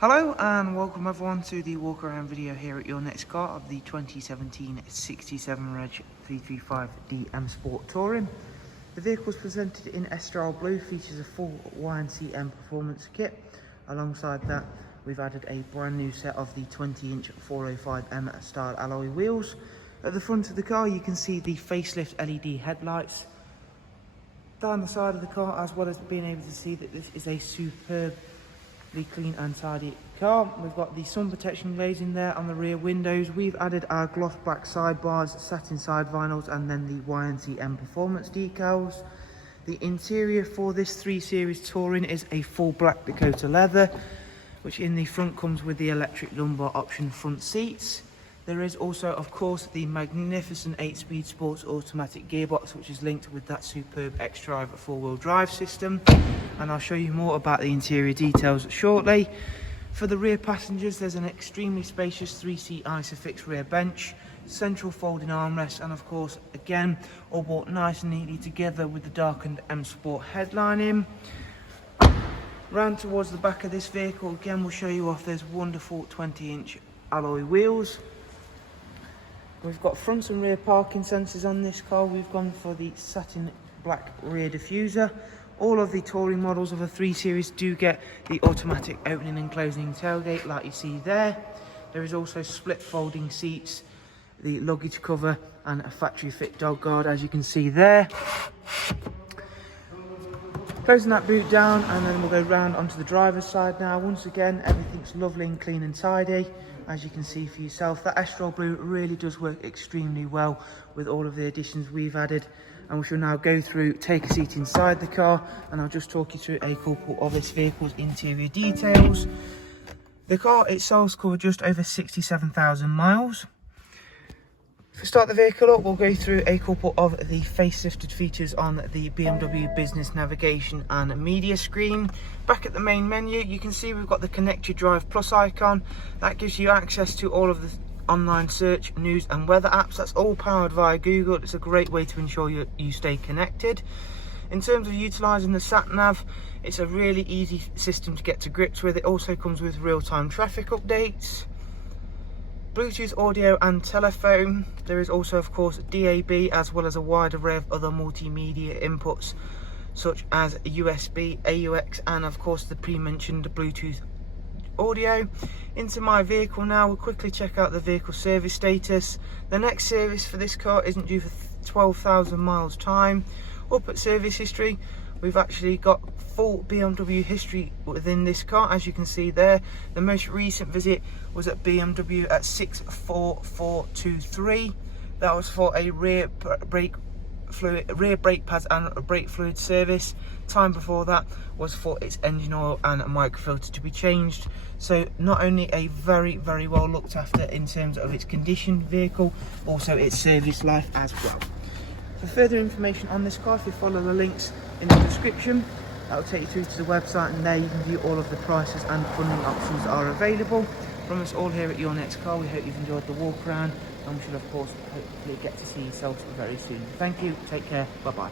Hello and welcome everyone to the walk around video here at your next car of the 2017 67 Reg 335D M Sport Touring. The vehicle is presented in S-Style Blue, features a full YNC Mperformance Kit. Alongside that, we've added a brand new set of the 20-inch 405M style alloy wheels. At the front of the car you can see the facelift LED headlights. Down the side of the car, as well as being able to see that this is a superbly clean and tidy car. We've got the sun protection glazing there on the rear windows. We've added our gloss black sidebars, satin side vinyls, and then the YNC Mperformance decals. The interior for this 3 Series Touring is a full black Dakota leather, which in the front comes with the electric lumbar option front seats. There is also, of course, the magnificent 8-speed sports automatic gearbox, which is linked with that superb xDrive 4-wheel drive system. And I'll show you more about the interior details shortly. For the rear passengers, there's an extremely spacious 3-seat ISOFIX rear bench, central folding armrest, and of course, again, all brought nice and neatly together with the darkened M Sport headlining. Round towards the back of this vehicle, again, we'll show you off those wonderful 20-inch alloy wheels. We've got front and rear parking sensors on this car. We've gone for the satin black rear diffuser. All of the Touring models of a 3 Series do get the automatic opening and closing tailgate like you see there. There is also split folding seats, the luggage cover, and a factory fit dog guard, as you can see there. Closing that boot down, and then we'll go round onto the driver's side now. Once again, everything's lovely and clean and tidy, as you can see for yourself. That S-Style Blue really does work extremely well with all of the additions we've added. And we shall now go through, take a seat inside the car, and I'll just talk you through a couple of this vehicle's interior details. The car itself's covered just over 67,000 miles. To start the vehicle up, we'll go through a couple of the facelifted features on the BMW Business Navigation and Media screen. Back at the main menu, you can see we've got the Connect Your Drive Plus icon. That gives you access to all of the online search, news and weather apps. That's all powered via Google. It's a great way to ensure you stay connected. In terms of utilising the sat nav, it's a really easy system to get to grips with. It also comes with real-time traffic updates, Bluetooth audio and telephone. There is also, of course, DAB, as well as a wide array of other multimedia inputs such as USB, AUX, and of course the pre-mentioned Bluetooth audio. Into my vehicle now, we'll quickly check out the vehicle service status. The next service for this car isn't due for 12,000 miles time. Up at service history, we've actually got full BMW history within this car, as you can see there. The most recent visit was at BMW at 64423. That was for a rear brake pads and a brake fluid service. Time before that was for its engine oil and a microfilter to be changed. So not only a very well looked after in terms of its condition vehicle, also its service life as well. For further information on this car, if you follow the links in the description, that will take you through to the website, and there you can view all of the prices and funding options that are available. From us all here at Your Next Car, we hope you've enjoyed the walk around, and we shall of course hopefully get to see yourselves very soon. Thank you, take care, bye bye.